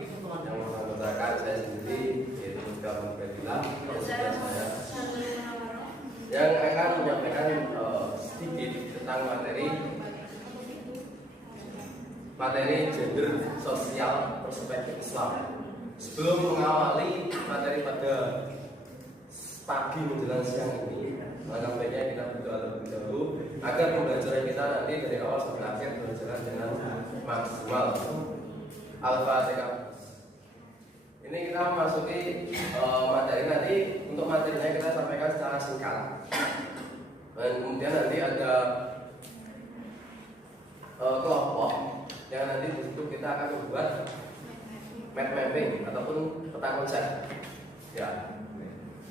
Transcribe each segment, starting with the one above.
yang mengatakan saya sendiri yaitu Muhammad Fadilah, yang akan menyampaikan sedikit tentang materi gender sosial perspektif Islam. Sebelum mengawali materi pada pagi menjelang siang ini, maka baiknya kita berdoa terlebih dahulu agar pembelajaran kita nanti dari awal sampai akhir berjalan dengan maksimal. Al-Fatihah. Ini kita memasuki materi nanti. Untuk materinya kita sampaikan secara singkat. Dan kemudian nanti ada kelompok yang nanti di situ kita akan membuat map mapping ataupun peta konsep. Ya.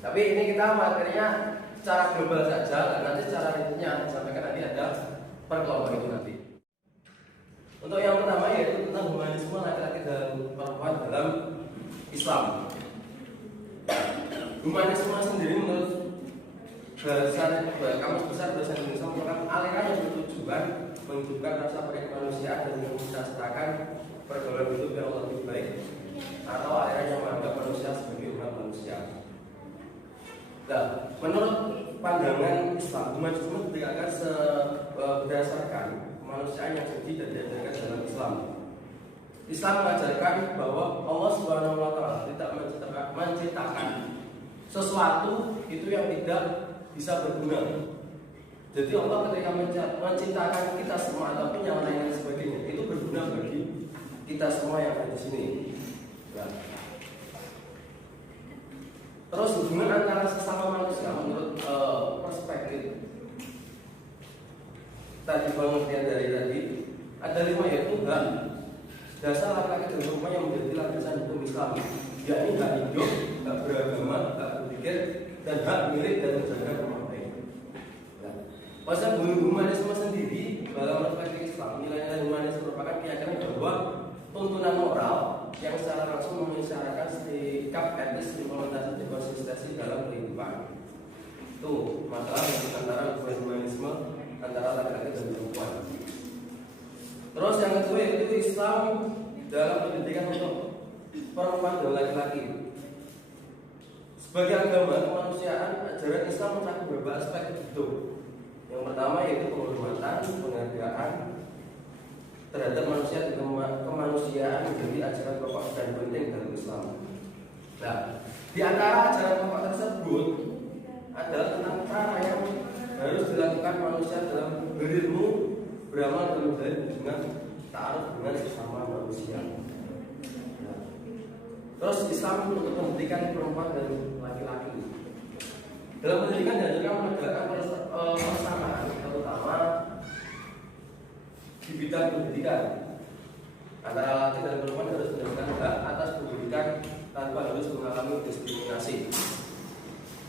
Tapi ini kita materinya secara global saja, dan nanti secara rincinya disampaikan nanti ada per kelompok itu nanti. Untuk yang pertama yaitu tentang humanisme laki-laki dan perempuan dalam Islam. Humanisme sendiri menurut Kamus Besar Bahasa Indonesia merupakan aliran yang bertujuan menunjukkan rasa kemanusiaan dan menciptakan pergaulan hidup yang lebih baik, atau aliran yang menganggap manusia sebagai umat manusia. Nah, menurut pandangan Islam, humanisme ditegakkan berdasarkan kemanusiaan yang suci dan diajarkan dalam Islam. Islam mengajarkan bahwa Allah Subhanahu wa Ta'ala tidak menciptakan sesuatu itu yang tidak bisa berguna. Jadi Allah ketika menciptakan kita semua ataupun yang lain dan sebagainya itu berguna bagi kita semua yang ada di sini. Ya. Terus hubungan antara sesama manusia menurut perspektif tadi pengertian dari tadi ada 5, yaitu hak dasar laki-laki dan perempuan yang menjadi landasan hukum Islam, yakni hak hidup, hak beragama, hak berpikir, dan hak milik dan menjaga rumah baik. Konsep humanisme sendiri dalam perspektif Islam, nilai-nilai humanisme merupakan keyakinan bahwa tuntunan moral yang secara langsung mengisyaratkan sikap etis, implementasi dan konsistensi dalam kehidupan. Itu masalah antara humanisme antara laki-laki dan perempuan. Terus yang kedua yaitu Islam dalam pendidikan untuk perempuan dan laki-laki. Sebagai agama kemanusiaan, ajaran Islam mencakup beberapa aspek hidup. Yang pertama yaitu penghormatan, penghargaan terhadap manusia dan kemanusiaan menjadi ajaran pokok dan penting dalam Islam. Nah, di antara ajaran pokok tersebut adalah tentang cara yang harus dilakukan manusia dalam berilmu, beramal dan menjalin hubungan ta'aruf dengan sesama manusia. Nah, terus Islam untuk pendidikan perempuan dan laki-laki. Dalam pendidikan diajarkan menegakkan persamaan, terutama di bidang pendidikan. Antara laki dan perempuan harus mendapatkan hak atas pendidikan tanpa harus mengalami diskriminasi.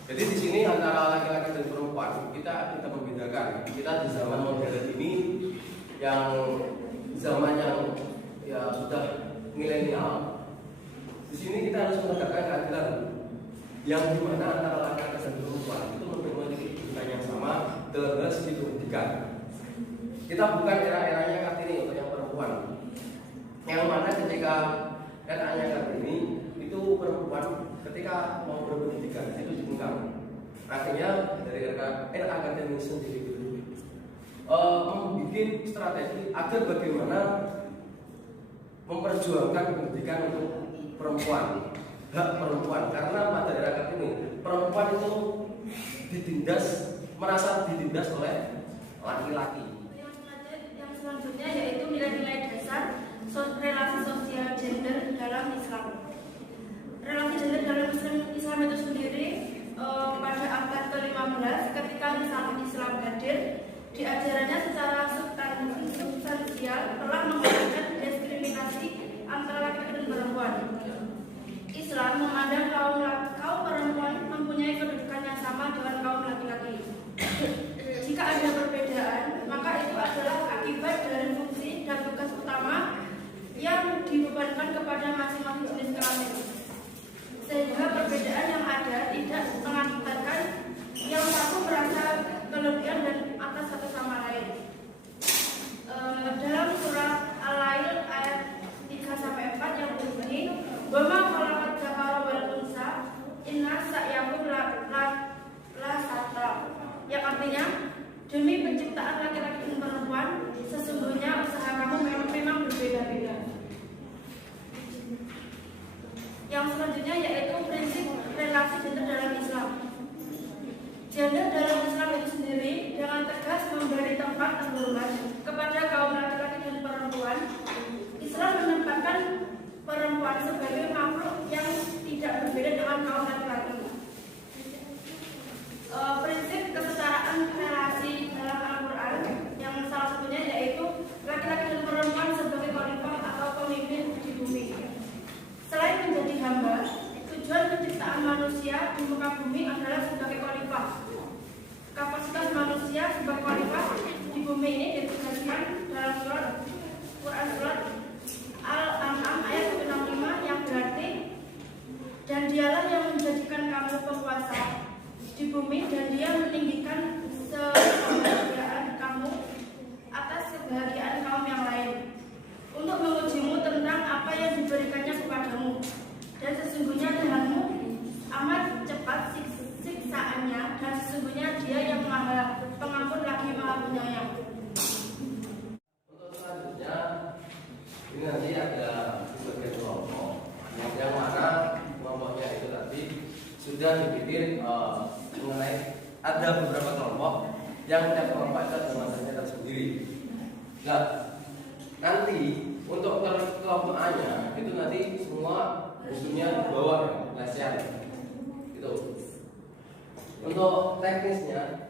Jadi di sini antara laki-laki dan perempuan kita tidak membedakan. Kita di zaman modern ini yang zaman yang ya sudah milenial, di sini kita harus menegakkan keadilan yang dimana antara laki-laki dan perempuan itu memiliki kedudukan yang sama dalam hal segi pendidikan. Kita bukan era-eranya Kartini untuk yang perempuan, yang mana ketika era-nya Kartini itu perempuan ketika mau berpendidikan itu dibungkam. Artinya dari era Kartini sendiri itu membuat strategi agar bagaimana memperjuangkan pendidikan untuk perempuan, hak perempuan. Karena pada era Kartini perempuan itu merasa ditindas oleh laki-laki. Selanjutnya yaitu nilai-nilai dasar relasi sosial gender dalam Islam. Relasi gender dalam Islam itu sendiri pada abad ke-15 ketika Islam hadir, di ajarannya secara substansial telah menggunakan diskriminasi antara laki-laki dan perempuan. Islam memandang kaum perempuan mempunyai kedudukan yang sama dengan kaum laki-laki. Jika ada perbedaan, maka itu adalah akibat dari fungsi dan tugas utama yang dibebankan kepada masing-masing jenis kelamin. Sehingga perbedaan yang ada tidak mengakibatkan yang satu merasa kelebihan dan atas satu sama lain. Dalam surat Al-Lail ayat 3-4 yang berbunyi, maklumat kepada kaum laki-laki dan perempuan, Islam menempatkan perempuan sebagai makhluk yang tidak berbeda dengan kaum laki-laki. Prinsip kesetaraan relasi dalam Al-Quran yang salah satunya yaitu laki-laki dan perempuan sebagai khalifah atau pemimpin di bumi. Selain menjadi hamba, tujuan penciptaan manusia di muka bumi adalah sebagai khalifah. Kapasitas manusia sebagai khalifah di bumi ini ditegaskan dalam Quran surat Al-An'am ayat 65 yang berarti, dan dialah yang menjadikan kamu penguasa di bumi dan dia meninggikan kebahagiaan kamu atas kebahagiaan kaum yang lain untuk mengujimu tentang apa yang diberikannya kepadamu, dan sesungguhnya Tuhanmu amat cepat siksaannya, dan sesungguhnya dia yang maha pengampun lagi maha penyayang. Untuk selanjutnya ini nanti ada sebagai kelompok yang mana kelompoknya itu tadi sudah dibikin mengenai ada beberapa kelompok yang tiap kelompok itu ada materinya tersendiri. Nah, nanti untuk kelompok A-nya itu nanti semua bukunya di bawah lesehan gitu. Untuk teknisnya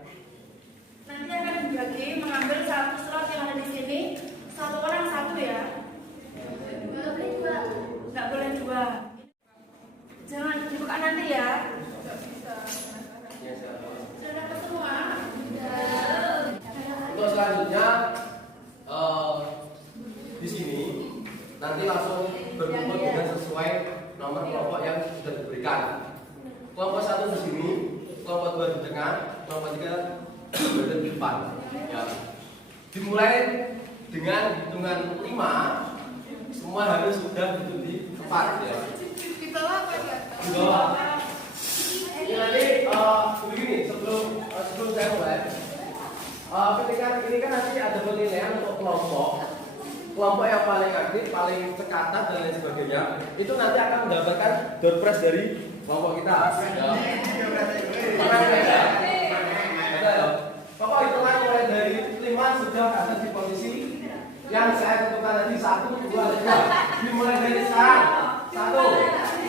Nanti akan dibagi mengambil satu slot yang ada di sini, satu orang satu ya. Nggak boleh dua. Jangan dibuka nanti ya. Sudah dapat semua? untuk selanjutnya di sini nanti langsung berkumpul dengan sesuai nomor kelompok yang sudah diberikan. Kelompok 1 di sini, kelompok 2 di tengah, kelompok 3 berada di depan. Ya. Dimulai dengan hitungan 5, semua harus sudah duduk di tempat. Ya. Di bawah apa ya? Di bawah. Ini nanti begini sebelum saya mulai. Ketika ini kan nanti ada penilaian untuk kelompok yang paling aktif, paling tercatat dan lain sebagainya. Itu nanti akan mendapatkan door prize dari kelompok kita. Pokok hitungan mulai dari 5 sudah ada di posisi yang saya tentukan tadi 1, 2, 3. Dimulai dari sekarang 1, 2.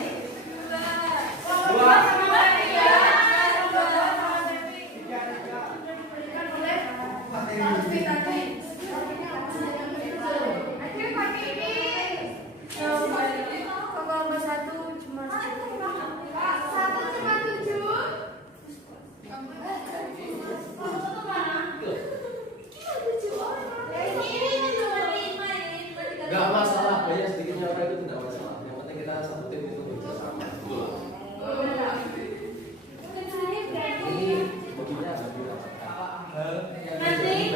Gak masalah, banyak sedikitnya orang itu tidak masalah. Yang penting kita satu tim itu bersama. Ini begini nanti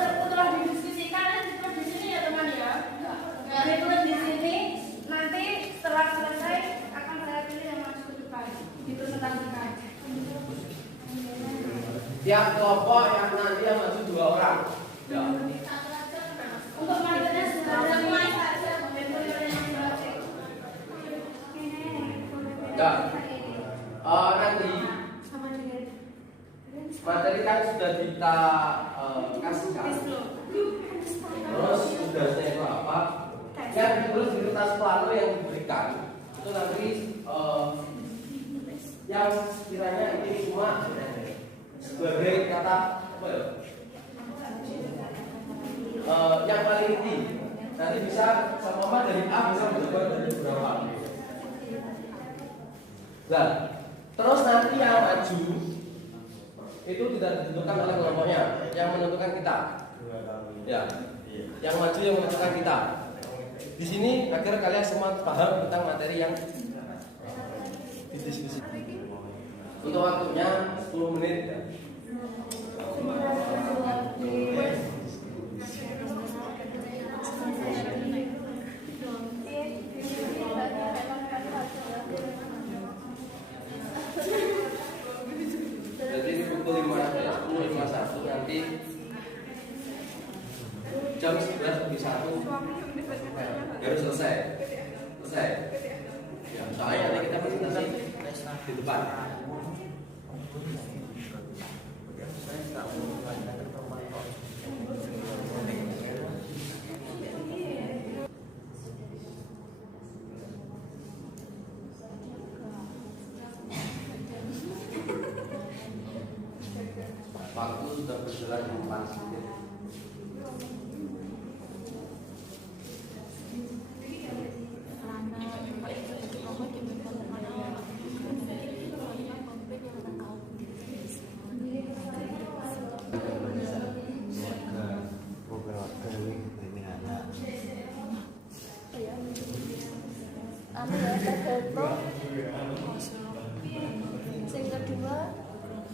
setelah didiskusikan di sini ya teman ya. Ditulis di sini, nanti setelah selesai akan saya pilih yang maju ke depan dipresentasikan. Tiap kelompok yang nanti yang maju 2 orang. Ya. Untuk materinya sudah ada Ya. Nanti materi kan sudah kita kasihkan. Terus tugasnya itu apa? Yang ditulis di kertas plano yang diberikan itu nanti yang sekiranya ini cuma sebagai kata apa ya? Yang paling inti nanti bisa sama dari A bisa mencoba dari berapa. Nah, terus nanti yang maju itu tidak ditentukan oleh kelompoknya, yang menentukan kita. Ya, yang maju yang menentukan kita. Di sini agar kalian semua paham tentang materi yang didiskusikan. Untuk waktunya 10 menit. Ya. Jadi pukul 10.51 nanti jam 11 lebih 1 harus selesai. Ya, soalnya nanti kita presentasi di depan. Waktu sudah berjalan 4 menit. Tergantung. Yang kedua,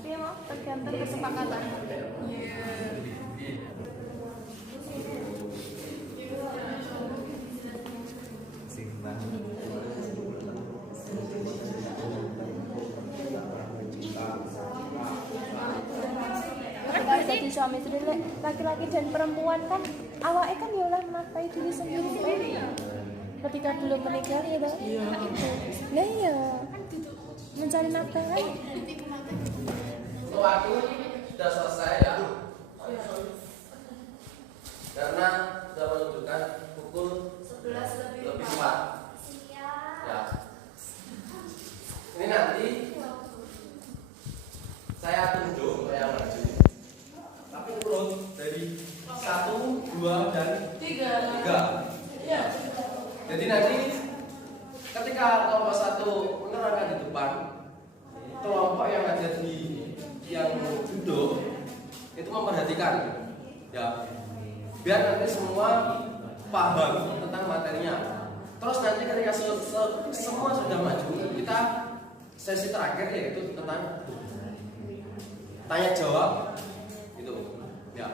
dia mau tergantung kesepakatan. Kalau jadi suami istri laki-laki dan perempuan kan awalnya kan ya oleh menafkahi diri sendiri kan. Ketika belum menikah ya bang, nah iya mencari nafkah kan. Untuk waktu sudah selesai ya, karena sudah menunjukkan pukul 11:04. Ya, ini nanti saya tunjuk yang maju, tapi urut dari 1, 2, dan 3. Ya. Jadi nanti ketika kelompok 1 menerangkan di depan, kelompok yang ada yang duduk itu memperhatikan, ya, biar nanti semua paham tentang materinya. Terus nanti ketika semua sudah maju, kita sesi terakhir yaitu tentang tanya jawab, gitu, ya.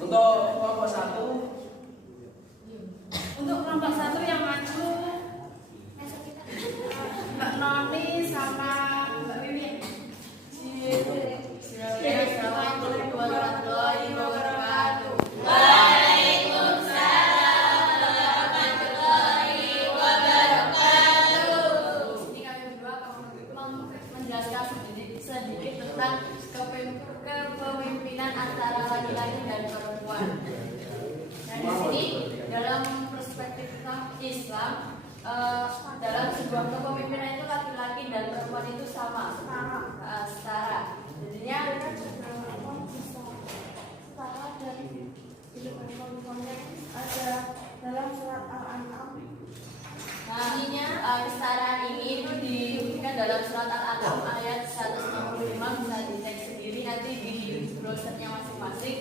Untuk kelompok 1. Untuk kelompok 1 yang maju Mbak Noni sama Mbak Wiwin. Assalamualaikum warahmatullahi wabarakatuh. Waalaikumsalam warahmatullahi wabarakatuh. Ini kami berdua akan menjelaskan sedikit tentang kepemimpinan antara laki-laki dan perempuan. Dan di sini dalam perspektif Islam, dalam sebuah kepemimpinan itu laki-laki dan perempuan itu sama, setara. Jadinya Setara dan ada dalam surat Al-An'am. Nah, kesetaraan ini itu diberikan dalam surat Al-An'am ayat 165, bisa dicek sendiri nanti di browsernya masing-masing.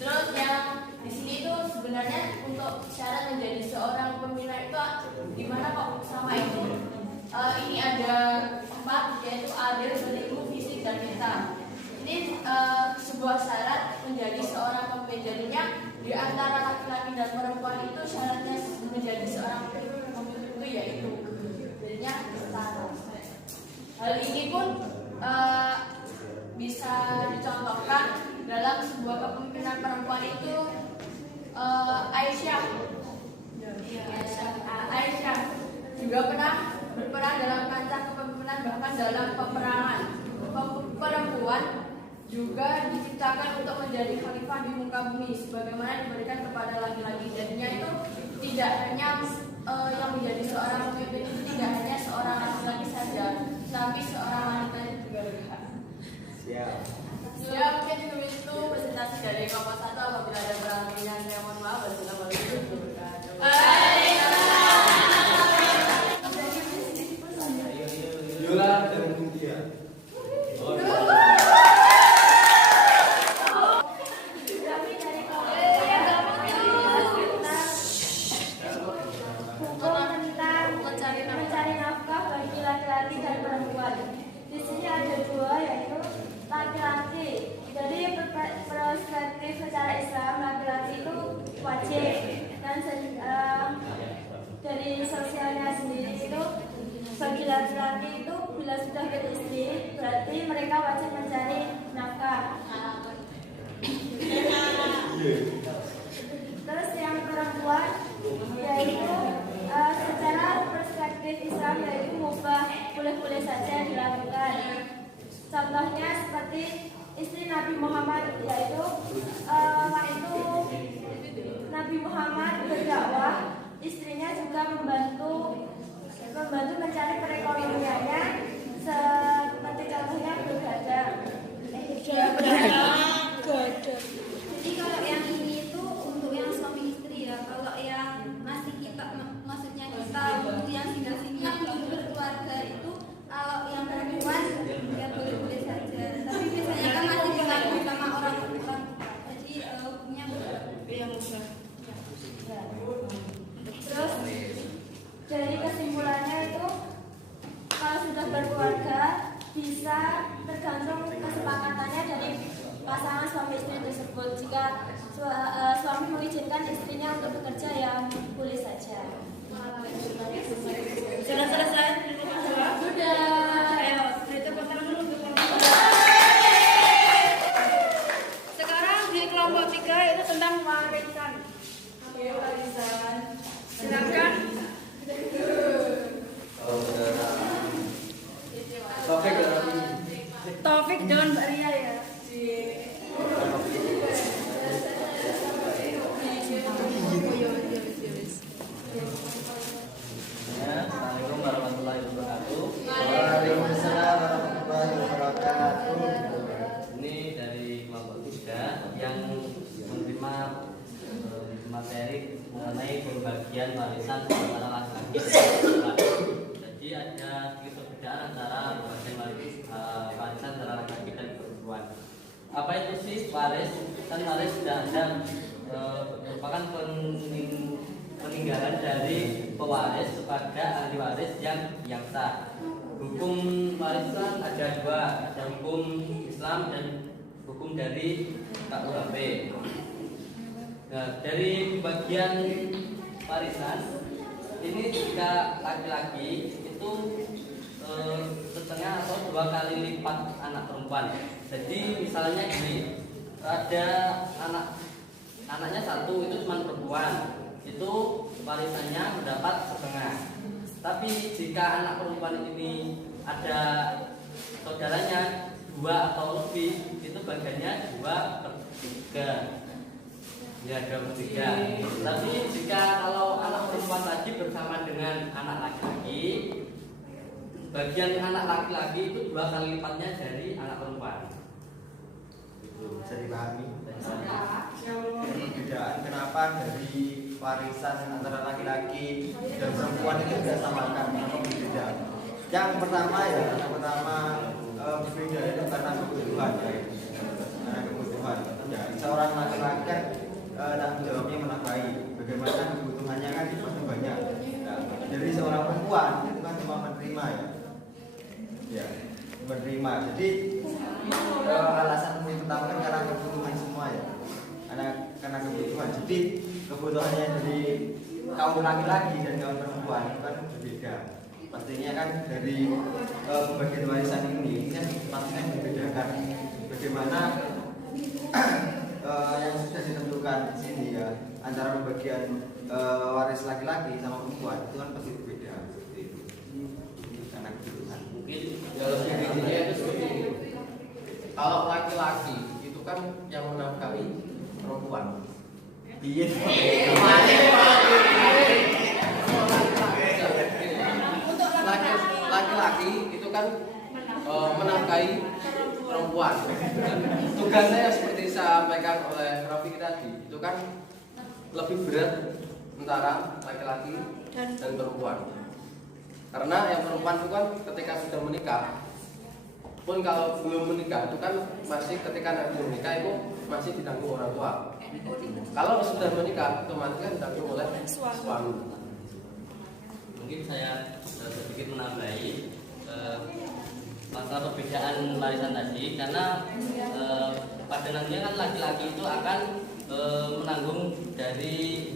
Terus yang di sini itu sebenarnya untuk syarat menjadi seorang pembina itu gimana kok sama itu? Ini ada 4, yaitu adil, berilmu, fisik, dan mental. Ini sebuah syarat menjadi seorang pemimpin. Jadinya di antara laki-laki dan perempuan itu syaratnya menjadi seorang pemimpin itu yaitu jadinya setara. Hal ini pun bisa dicontohkan dalam sebuah kepemimpinan perempuan itu. Aisyah juga pernah berperan dalam kancah kepemimpinan, bahkan dalam peperangan. Perempuan juga diciptakan untuk menjadi khalifah di muka bumi sebagaimana diberikan kepada laki-laki. Jadinya itu tidak hanya yang menjadi seorang pemimpin itu tidak hanya seorang laki-laki saja, tapi seorang wanita juga berhak. Ya, mungkin itu presentasi dari kelompok 1. Apabila ada pertanyaan saya mohon maaf. Wassalamualaikum warahmatullahi wabarakatuh. Yola dan India. Mencari nafkah bagi laki-laki dan perempuan. Di sini ada 2, yaitu laki-laki. Jadi perspektif secara Islam laki-laki itu wajib, dan dari sosialnya sendiri itu bagi laki-laki itu bila sudah beristri berarti mereka wajib mencari nafkah. Terus yang perempuan yaitu secara perspektif Islam yaitu mubah, boleh-boleh saja dilakukan. Contohnya seperti istri Nabi Muhammad, yaitu waktu Nabi Muhammad berdakwah, istrinya juga membantu mencari perekonomiannya, seperti contohnya berdagang. Jadi kalau yang ini itu untuk yang suami istri ya. Kalau yang masih kita, maksudnya kita untuk yang single-single belum berkeluarga itu, kalau yang perempuan ya boleh-boleh saja. Tapi biasanya kan masih bergantung sama orang tua. Jadi hukumnya berbeda. Terus dari kesimpulannya itu, kalau sudah berkeluarga bisa tergantung kesepakatannya dari pasangan suami istri tersebut. Jika suami mengizinkan istrinya untuk bekerja, ya boleh saja. Sudah selesai? Sudah. Ayo, tepuk tangan dulu untuk kelompok. Sekarang di kelompok 3 itu tentang warisan. Oke, warisan. Silakan. Taufik dengan Mbak Ria ya. Assalamualaikum warahmatullahi wabarakatuh. Waalaikumsalam warahmatullahi wabarakatuh. Ini dari kelompok 3 yang menerima materi mengenai pembagian warisan antara laki-laki dan perempuan. Jadi ada sedikit perbedaan antara pembagian warisan antara laki-laki dan perempuan. Apa itu sih waris? Kan waris sudah ada, merupakan peninggalan dari pewaris kepada ahli waris yang sah. Hukum warisan ada dua, ada hukum Islam dan hukum dari KUHP. Nah, dari bagian warisan ini jika laki-laki itu setengah atau 2 kali lipat anak perempuan. Jadi misalnya gini, ada anaknya 1 itu cuma perempuan, itu warisannya mendapat setengah. Tapi jika anak perempuan ini ada saudaranya 2 atau lebih, itu bagiannya 2/3. Ya, 2/3. Tapi jika kalau anak perempuan tadi bersama dengan anak laki-laki, bagian anak laki-laki itu 2 kali lipatnya dari anak perempuan. Bisa dipahami perbedaan kenapa dari warisan antara laki-laki dan perempuan itu tidak samakan, kenapa berbeda? Yang pertama berbeda itu karena kebutuhan ya. Karena kebutuhan. Ya, seorang laki-laki kan tanggung jawabnya menafkahi. Bagaimana kebutuhannya kan pasti banyak. Nah, dari seorang perempuan itu kan cuma menerima ya. Ya, menerima. Jadi alasan pertama kan karena kebutuhan semua ya. Karena kebutuhan. Jadi kebutuhannya dari kaum laki-laki dan kaum perempuan itu kan berbeda. Pastinya kan dari pembagian warisan ini kan pastinya membedakan bagaimana yang sudah ditentukan di sini ya, antara pembagian waris laki-laki sama perempuan itu kan pasti berbeda. Karena kebutuhan. Mungkin Ya lebih intinya itu seperti ini. Kalau laki-laki itu kan yang menafkahi perempuan. Iya. Laki-laki itu kan menafkahi perempuan. Dan tugasnya seperti disampaikan oleh Rafiq tadi, itu kan lebih berat antara laki-laki dan perempuan. Karena yang perempuan itu kan ketika sudah menikah, pun kalau belum menikah itu kan masih ketika nanti menikah itu masih ditanggung orang tua. Kalau sudah menikah otomatis kan ditanggung oleh suami. mungkin saya sedikit menambahi masalah perbedaan warisan tadi, karena pada nantinya kan laki-laki itu akan menanggung dari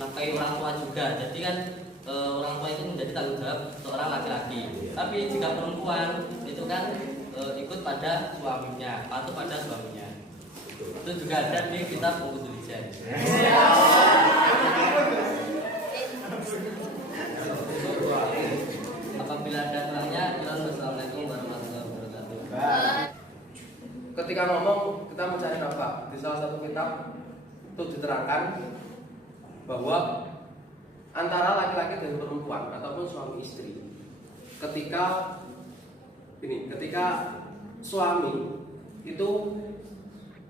nafkahi orang tua juga. Jadi kan orang tua itu menjadi tanggung jawab seorang laki-laki. Tapi jika perempuan itu kan ikut pada suaminya, patuh pada suaminya. Itu juga ada di kitab Bukul Tulisan. Apabila ada kurangnya, assalamualaikum warahmatullahi wabarakatuh. ketika ngomong kita mencari nafkah, di salah satu kitab itu diterangkan bahwa antara laki-laki dan perempuan ataupun suami istri, ketika suami itu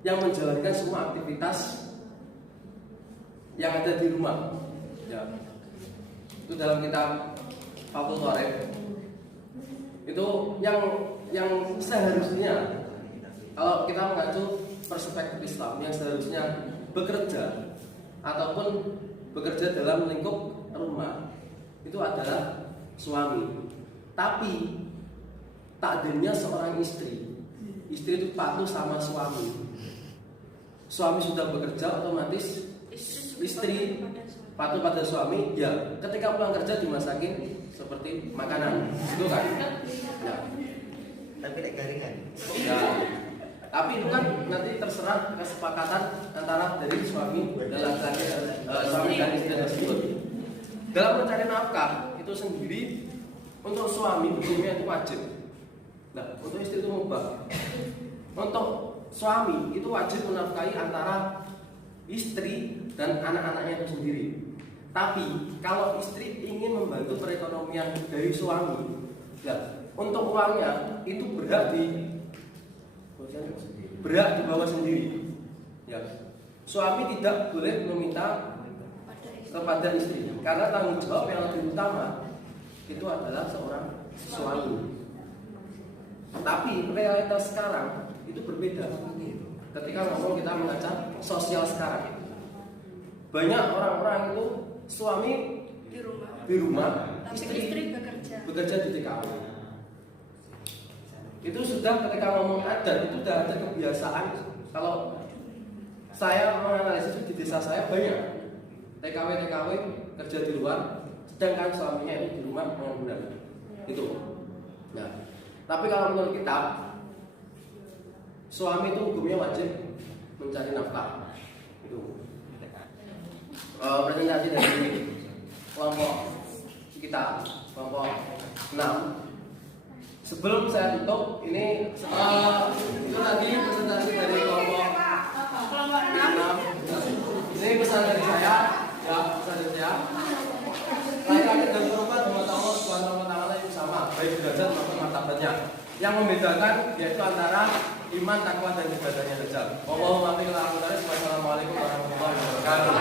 yang menjalankan semua aktivitas yang ada di rumah, ya, itu dalam kitab Fathul Qorib, itu yang seharusnya, kalau kita mengacu perspektif Islam, yang seharusnya bekerja ataupun bekerja dalam lingkup rumah itu adalah suami. Tapi takdirnya seorang istri itu patuh sama suami. Suami sudah bekerja, otomatis istri patuh pada suami. Ya, ketika pulang kerja dimasakin seperti makanan, itu kan? Ya. Tapi kayak garingan. Ya. Tapi itu kan nanti terserah kesepakatan antara dari suami dan laki-laki, suami dan istri tersebut. Dalam mencari nafkah itu sendiri, untuk suami hukumnya itu wajib. Nah, untuk istri itu mubah. Untuk suami itu wajib menafkahi antara istri dan anak-anaknya itu sendiri. Tapi kalau istri ingin membantu perekonomian dari suami, ya, untuk uangnya itu berhak dibawa sendiri. Ya. Suami tidak boleh meminta kepada istri, karena tanggung jawab yang lebih utama itu adalah seorang suami. Tapi realitas sekarang itu berbeda. Ketika ngomong kita mengaca sosial sekarang, banyak orang-orang itu suami di rumah, istri bekerja di TKW. Itu sudah ketika ngomong adat itu sudah ada kebiasaan. Kalau saya menganalisis di desa saya banyak TKW kerja di luar, sedangkan suaminya itu di rumah menganggur. Itu. Nah, tapi kalau menurut kita, suami itu hukumnya wajib mencari nafkah. Itu. Presentasi dari kelompok kita, kelompok 6. Sebelum saya tutup, ini itu tadi presentasi dari kelompok 6. Ini pesan dari saya, ya, pesan dari saya. Laki-laki dan perempuan di mata Allah Subhanahu wa taala itu sama, baik derajat maupun martabatnya. Yang membedakan yaitu antara iman, takwa dan ibadahnya saja. Wassalamualaikum warahmatullahi wabarakatuh.